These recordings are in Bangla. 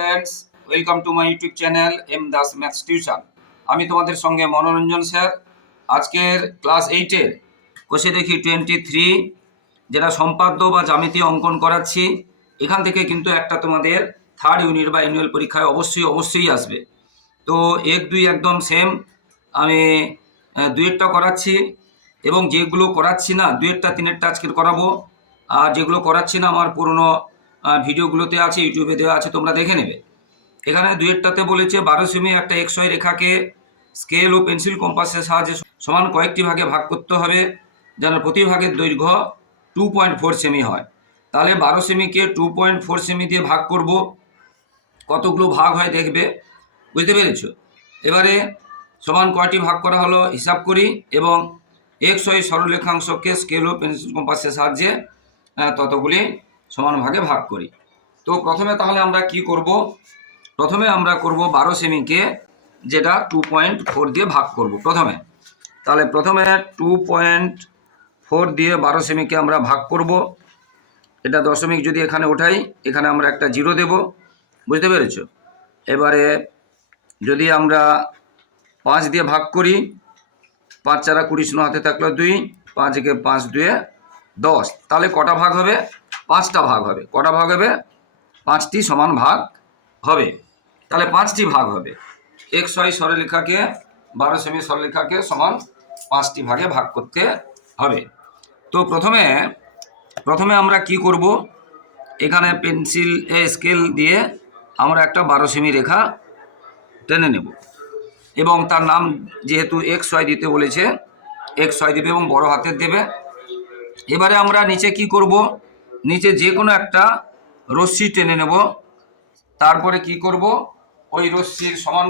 Friends welcome to my YouTube channel M Das maths tuition আমি তোমাদের সঙ্গে মনোরঞ্জন স্যার। আজকের ক্লাস এইটের কোষে দেখি টোয়েন্টি থ্রি যেটা সম্পাদ্য বা জ্যামিতি অঙ্কন করাচ্ছি। এখান থেকে কিন্তু একটা তোমাদের থার্ড ইউনিট বা অ্যানুয়াল পরীক্ষায় অবশ্যই অবশ্যই আসবে। তো এক, দুই একদম সেম আমি দুয়েরটা করাচ্ছি। এবং যেগুলো করাচ্ছি না দুয়েরটা তিনেরটা আজকের করাবো। আর যেগুলো করাচ্ছি না, আমার পুরনো ভিডিওগুলোতে আছে, ইউটিউবে দেওয়া আছে, তোমরা দেখে নেবে। এখানে দুয়েরটাতে বলেছে, বারো সেমি একটা একশয় রেখাকে স্কেল ও পেন্সিল কম্পাসের সাহায্যে সমান কয়েকটি ভাগে ভাগ করতে হবে, যেন প্রতি ভাগের দৈর্ঘ্য টু পয়েন্ট ফোর সেমি হয়। তাহলে বারো সেমিকে টু পয়েন্ট ফোর সেমি দিয়ে ভাগ করব। কতগুলো ভাগ হয় দেখবে? বুঝতে পেরেছ? এবারে সমান কয়টি ভাগ করা হলো? হিসাব করি এবং এক্স সরলরেখাংশকে স্কেল ও পেন্সিল কম্পাসের সাহায্যে ততগুলি সমান ভাগে ভাগ করি। তো প্রথমে তাহলে আমরা কি করব? প্রথমে আমরা করব বারো সেমিকে, যেটা টু পয়েন্ট ফোর দিয়ে ভাগ করব প্রথমে। তাহলে প্রথমে টু পয়েন্ট ফোর দিয়ে বারো সেমিকে আমরা ভাগ করব। এটা দশমিক যদি এখানে ওঠাই, এখানে আমরা একটা জিরো দেব। বুঝতে পেরেছ? এবারে যদি আমরা পাঁচ দিয়ে ভাগ করি, পাঁচ চারা কুড়ি শূন্য হাতে থাকল দুই, পাঁচকে পাঁচ দুয়ে দশ। তাহলে কটা ভাগ হবে? পাঁচটা ভাগ হবে। কটা ভাগ হবে? পাঁচটি সমান ভাগ হবে। তাহলে পাঁচটি ভাগ হবে। এক্স সরলেখাকে বারো সেমি সরলেখাকে সমান পাঁচটি ভাগে ভাগ করতে হবে। তো প্রথমে প্রথমে আমরা কি করব? এখানে পেন্সিল স্কেল দিয়ে আমরা একটা বারো সেমি রেখা টেনে নেব। এবং তার নাম যেহেতু এক্স, ওয়াই দিতে বলেছে, এক্স, ওয়াই দেবে এবং বড় হাতের দেবে। এবারে আমরা নিচে কি করব? নিচে যে কোনো একটা রশ্মি টেনে নেব। তারপরে কি করব? ওই রশ্মির সমান,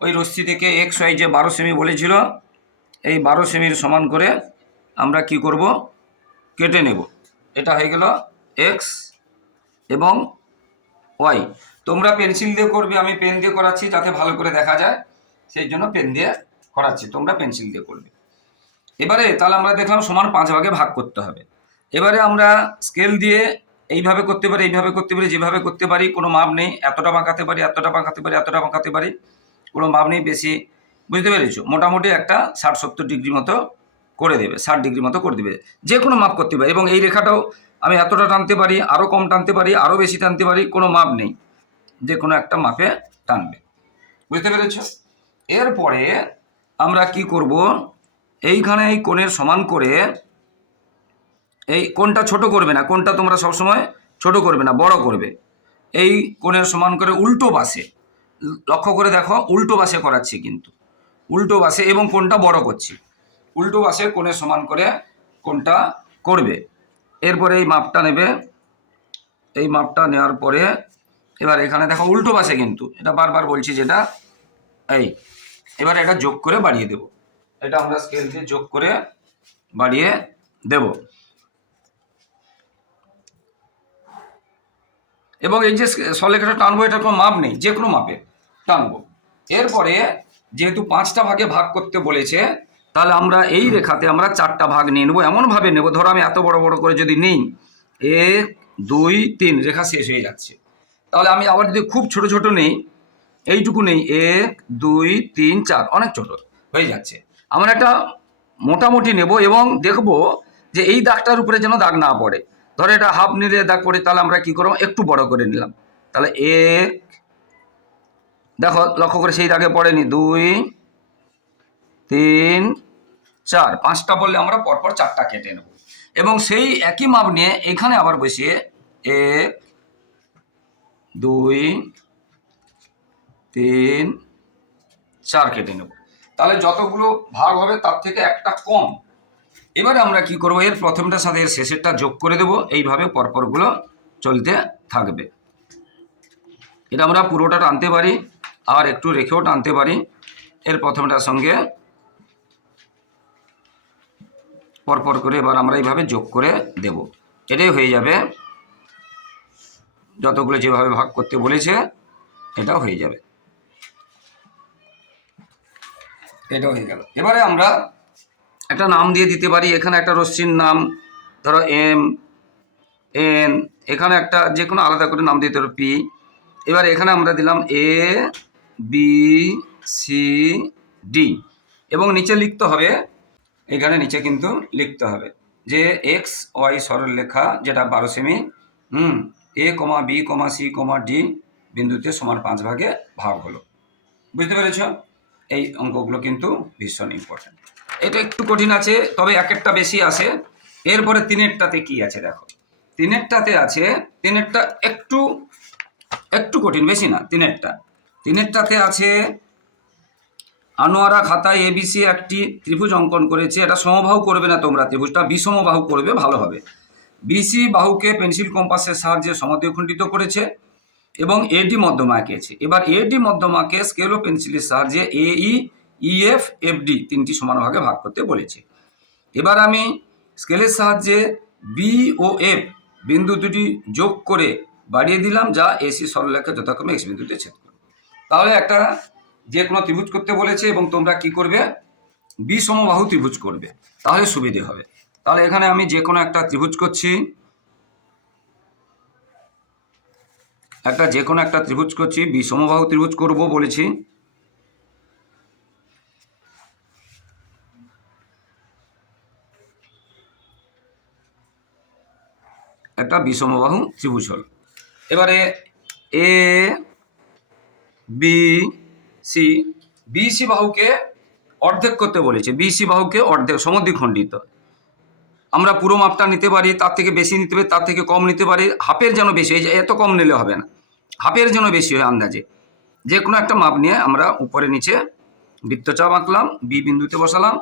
ওই রশ্মি থেকে এক্স ওয়াই যে বারো সেমি বলেছিল। এই বারো সেমির সমান করে আমরা কি করব? কেটে নেব। এটা হয়ে গেল এক্স এবং ওয়াই তোমরা পেন্সিল দিয়ে করবে, আমি পেন দিয়ে করাচ্ছি যাতে ভালো করে দেখা যায়। সেই জন্য পেন দিয়ে করাচ্ছি, তোমরা পেন্সিল দিয়ে করবে। এবারে তাহলে আমরা দেখলাম সমান পাঁচ ভাগে ভাগ করতে হবে। এবারে আমরা স্কেল দিয়ে এইভাবে করতে পারি, এইভাবে করতে পারি, যেভাবে করতে পারি, কোনো মাপ নেই, এতটা বাঁকাতে পারি, এতটা বাঁকাতে পারি, এতটা বাঁকাতে পারি, কোনো মাপ নেই, বেশি, বুঝতে পেরেছ? মোটামুটি একটা ষাট সত্তর ডিগ্রি মতো করে দেবে, ষাট ডিগ্রি মতো করে দেবে, যে কোনো মাপ করতে পারি, এবং এই রেখাটাও আমি এতটা টানতে পারি আরও কম টানতে পারি আরও বেশি টানতে পারি, কোনো মাপ নেই, যে কোনো একটা মাপে টানবে, বুঝতে পেরেছ? এরপরে আমরা কি করব, এইখানে এই কোণের সমান করে এই কোনটা ছোট করবে না কোনটা তোমরা সবসময় ছোট করবে না, বড় করবে। এই কোণের সমান করে উল্টো পাশে লক্ষ্য করে দেখো, উল্টো পাশে করাচ্ছি কিন্তু। উল্টো পাশে এবং কোনটা বড় করছি। উল্টো পাশে কোণের সমান করে কোনটা করবে। এরপরে এই মাপটা নেবে। এই মাপটা নেওয়ার পরে এবার এখানে দেখো উল্টো পাশে কিন্তু, এটা বারবার বলছি যেটা, এই, এবার এটা যোগ করে বাড়িয়ে দেব। এটা আমরা স্কেল দিয়ে যোগ করে বাড়িয়ে দেব। এবং এই যে সলেখাটা টানবো, এটার কোনো মাপ নেই, যে কোনো মাপে টানবো। এরপরে যেহেতু পাঁচটা ভাগে ভাগ করতে বলেছে, তাহলে আমরা এই রেখাতে আমরা চারটা ভাগ নিয়ে নেব, এমনভাবে নেব, ধরো আমি এত বড় বড় করে যদি নিই, এক, দুই, তিন, রেখা শেষ হয়ে যাচ্ছে। তাহলে আমি আবার যদি খুব ছোট ছোট নেই, এইটুকু নেই, এক, দুই, তিন, চার, অনেক ছোট হয়ে যাচ্ছে। আমরা একটা মোটামুটি নেব এবং দেখব যে এই দাগটার উপরে যেন দাগ না পড়ে। ধরো এটা হাফ নিলে দাগ পড়ে, তাহলে আমরা কি করব? একটু বড় করে নিলাম। তাহলে এক, দেখো, লক্ষ্য করে সেই দাগে পড়েনি। দুই, তিন, চার, পাঁচটা বললে আমরা পরপর চারটা কেটে নেব। এবং সেই একই মাপ নিয়ে এখানে আবার বসিয়ে এক, দুই, তিন, চার কেটে নেব। তাহলে যতগুলো ভাগ হবে তার থেকে একটা কম এবারে আমরা কি করব? এর প্রথমটার সাথে এর শেষেরটা যোগ করে দেব। এইভাবে পরপরগুলো চলতে থাকবে। এটা আমরা পুরোটা টানতে পারি, আর একটু রেখেও টানতে পারি। এর প্রথমটার সঙ্গে পরপর করে এবার আমরা এইভাবে যোগ করে দেব। এটাই হয়ে যাবে। যতগুলো যেভাবে ভাগ করতে বলেছে, এটাও হয়ে যাবে। এটাও হয়ে গেল। এবারে আমরা একটা নাম দিয়ে দিতে পারি, এখানে একটা রশ্মির নাম, ধরো এম, এন, এখানে একটা যে কোনো আলাদা করে নাম দিতে পারো, পি। এবার এখানে আমরা দিলাম এ, বি, সি, ডি। এবং নিচে লিখতে হবে, এখানে নিচে কিন্তু লিখতে হবে যে এক্স ওয়াই সরল লেখা যেটা বারো সেমি, হুম A comma B comma C comma D বিন্দুতে সমান পাঁচ ভাগে ভাগ হলো। বুঝতে পেরেছ? এই অঙ্কগুলো কিন্তু ভীষণ ইম্পর্ট্যান্ট এটা একটু কঠিন আছে, তবে এক একটা বেশি আছে। এরপরে তিনেরটাতে কি আছে দেখো? তিনেরটাতে আছে, তিনেরটা একটু একটু কঠিন, বেশি না, তিনেরটা। তিনেরটাতে আছে, আনোয়ারা খাতায় এবিসি একটি ত্রিভুজ অঙ্কন করেছে, এটা সমবাহু করবে না তোমরা, ত্রিভুজটা বিষমবাহু করবে, ভালো হবে। বিসি বাহুকে পেন্সিল কম্পাসের সাহায্যে সমদ্বিখণ্ডিত করেছে এবং এডি মধ্যমা এঁকেছে। এবার এডি মধ্যমাকে স্কেল ও পেন্সিলের সাহায্যে এ ই ইএফ এফডি তিনটি সমান ভাগে ভাগ করতে বলেছে। এবার আমি স্কেলের সাহায্যে বি ও এফ বিন্দু দুটি যোগ করে বাড়িয়ে দিলাম, যা এসি সরলরেখা যথাক্রমে এক্স বিন্দুতে ছেদ তাহলে একটা যে কোনো ত্রিভুজ করতে বলেছে এবং তোমরা কি করবে? বিষমবাহু ত্রিভুজ করবে, তাহলে সুবিধে হবে। তাহলে এখানে আমি যে কোনো একটা ত্রিভুজ করছি, একটা যে কোনো একটা ত্রিভুজ করছি বিষমবাহু ত্রিভুজ করব বলেছি। একটা বিষমবাহু ত্রিভুজ হল এবারে এ বি সি বিসি বাহুকে অর্ধেক করতে বলেছে। বিসি বাহুকে অর্ধেক সমদ্বিখণ্ডিত। আমরা পুরো মাপটা নিতে পারি, তার থেকে বেশি নিতে পারি, তার থেকে কম নিতে পারি, হাফের যেন বেশি হয় এত কম নিলে হবে না। হাফের যেন বেশি হয় আন্দাজে। যে কোনো একটা মাপ নিয়ে আমরা উপরে নিচে বৃত্তচাপ আঁকলাম বি বিন্দুতে বসালাম,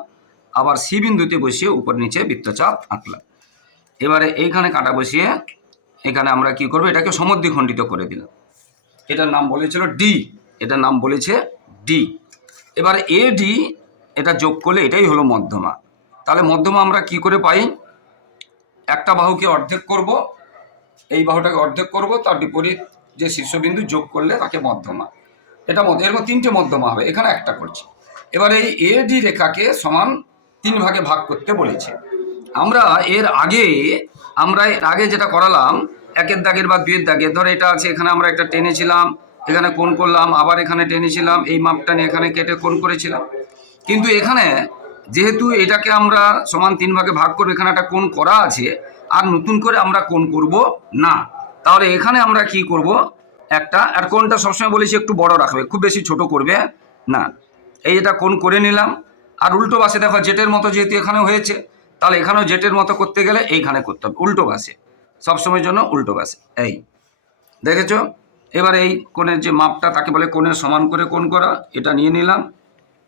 আবার সি বিন্দুতে বসিয়ে উপর নিচে বৃত্তচাপ আঁকলাম। এবারে এইখানে কাটা বসিয়ে এখানে আমরা কি করব? এটাকে সমদ্বিখণ্ডিত করে দিলাম। এটার নাম বলেছিল ডি এটার নাম বলেছে ডি এবার এ ডি এটা যোগ করলে এটাই হলো মধ্যমা। তাহলে মধ্যমা আমরা কি করে পাই? একটা বাহুকে অর্ধেক করব। এই বাহুটাকে অর্ধেক করব, তার বিপরীত যে শীর্ষবিন্দু যোগ করলে তাকে মধ্যমা। এটা এরকম তিনটে মধ্যমা হবে, এখানে একটা করছি। এবার এই এ ডি রেখাকে সমান তিন ভাগে ভাগ করতে বলেছে। আমরা এর আগে, আমরা এর আগে যেটা করালাম, একের দাগের বা দুয়ের দাগের। ধর এটা আছে, এখানে আমরা একটা টেনেছিলাম এখানে কোন করলাম, আবার এখানে টেনেছিলাম এই মাপটা নিয়ে এখানে কেটে কোন করেছিলাম। কিন্তু এখানে যেহেতু এটাকে আমরা সমান তিন ভাগে ভাগ করব, এখানে একটা কোন করা আছে, আর নতুন করে আমরা কোন করব না। তাহলে এখানে আমরা কি করব? একটা, আর কোনটা সবসময় বলেছি একটু বড় রাখবে, খুব বেশি ছোট করবে না। এই এটা কোন করে নিলাম, আর উল্টো বাসে দেখো জেটের মতো যেহেতু এখানে হয়েছে তাহলে এখানেও জেটের মতো করতে গেলে এইখানে করতে হবে, উল্টো বাসে। সবসময়ের জন্য উল্টো বাসে, এই। দেখেছ? এবার এই কোণের যে মাপটা, তাকে বলে কোণের সমান করে কোণ করা, এটা নিয়ে নিলাম।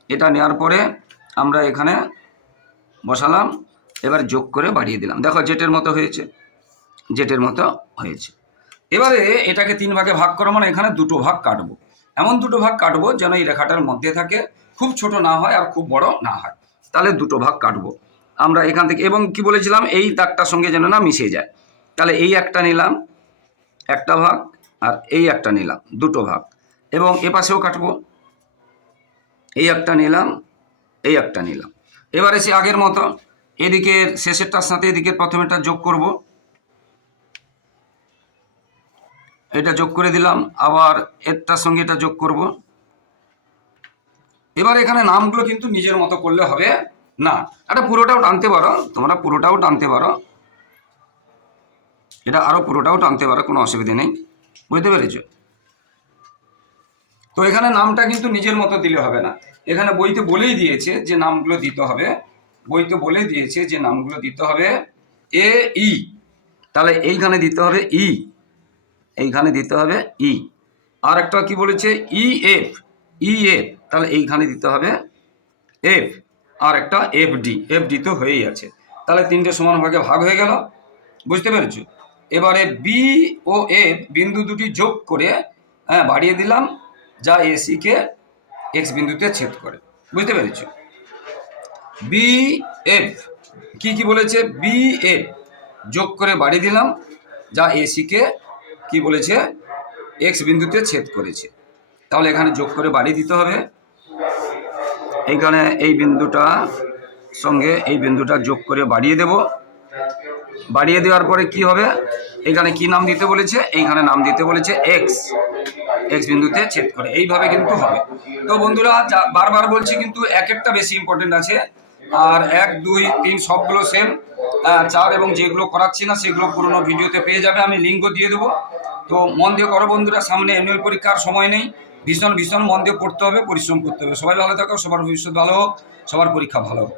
এটা নেওয়ার পরে আমরা এখানে বসালাম, এবার যোগ করে বাড়িয়ে দিলাম। দেখো, জেটের মতো হয়েছে, জেটের মতো হয়েছে। এবারে এটাকে তিন ভাগে ভাগ করা মানে এখানে দুটো ভাগ কাটবো। এমন দুটো ভাগ কাটবো যেন এই রেখাটার মধ্যে থাকে, খুব ছোট না হয় আর খুব বড় না হয়। তাহলে দুটো ভাগ কাটবো। আমরা এখান থেকে, এবং কি বলেছিলাম? এই দাগটার সঙ্গে যেন না মিশে যায়। তাহলে এই একটা নিলাম, একটা ভাগ, আর এই একটা নিলাম, দুটো ভাগ। এবং এ পাশেও কাটবো। এই একটা নিলাম, এই একটা নিলাম। এবার এসে আগের মতো, এদিকের শেষেরটার সাথে এদিকের প্রথমেরটা যোগ করব। এটা যোগ করে দিলাম, আবার এরটার সঙ্গে এটা যোগ করব। এবার এখানে নামগুলো কিন্তু নিজের মতো করলে হবে। না এটা পুরোটাও টানতে পারো, তোমরা পুরোটাও টানতে পারো। এটা আরও পুরোটাও টানতে পারো, কোনো অসুবিধা নেই। বুঝতে পেরেছ? তো এখানে নামটা কিন্তু নিজের মতো দিলে হবে না। এখানে বইতে বলেই দিয়েছে যে নামগুলো দিতে হবে। বইতে বলে দিয়েছে যে নামগুলো দিতে হবে এ, ই। তাহলে এইখানে দিতে হবে ই। এইখানে দিতে হবে ই। আর একটা কি বলেছে? E, F. E, F. তাহলে এইখানে দিতে হবে এফ। আর একটা এফ ডি এফ ডি তো হয়েই আছে। তাহলে তিনটে সমান ভাগে ভাগ হয়ে গেল। বুঝতে পেরেছ? এবারে বি ও এফ বিন্দু দুটি যোগ করে হ্যাঁ বাড়িয়ে দিলাম, যা এসিকে এক্স বিন্দুতে ছেদ করে। বুঝতে পেরেছ? বি এফ কি কি বলেছে? বি এফ যোগ করে বাড়িয়ে দিলাম, যা এসিকে কি বলেছে? এক্স বিন্দুতে ছেদ করেছে। তাহলে এখানে যোগ করে বাড়িয়ে দিতে হবে। এইখানে এই বিন্দুটা সঙ্গে এই বিন্দুটা যোগ করে বাড়িয়ে দেব। বাড়িয়ে দেওয়ার পরে কি হবে? এখানে কি নাম দিতে বলেছে? এইখানে নাম দিতে বলেছে এক্স এক্স বিন্দুতে ছেদ করে। এইভাবে কিন্তু হবে। তো বন্ধুরা বারবার বলছি কিন্তু এক একটা বেশি ইম্পর্টেন্ট আছে। আর এক, দুই, তিন সবগুলো সেম চার এবং যেগুলো করাচ্ছি না, সেগুলো পুরোনো ভিডিওতে পেয়ে যাবে। আমি লিঙ্কও দিয়ে দেবো। তো মন দিয়ে করো বন্ধুরা, সামনে এনুয়াল পরীক্ষার সময় নেই। ভীষণ ভীষণ মন দিয়ে পড়তে হবে, পরিশ্রম করতে হবে। সবাই ভালো থাকো, সবার ভবিষ্যৎ ভালো হোক, সবার পরীক্ষা ভালো হোক।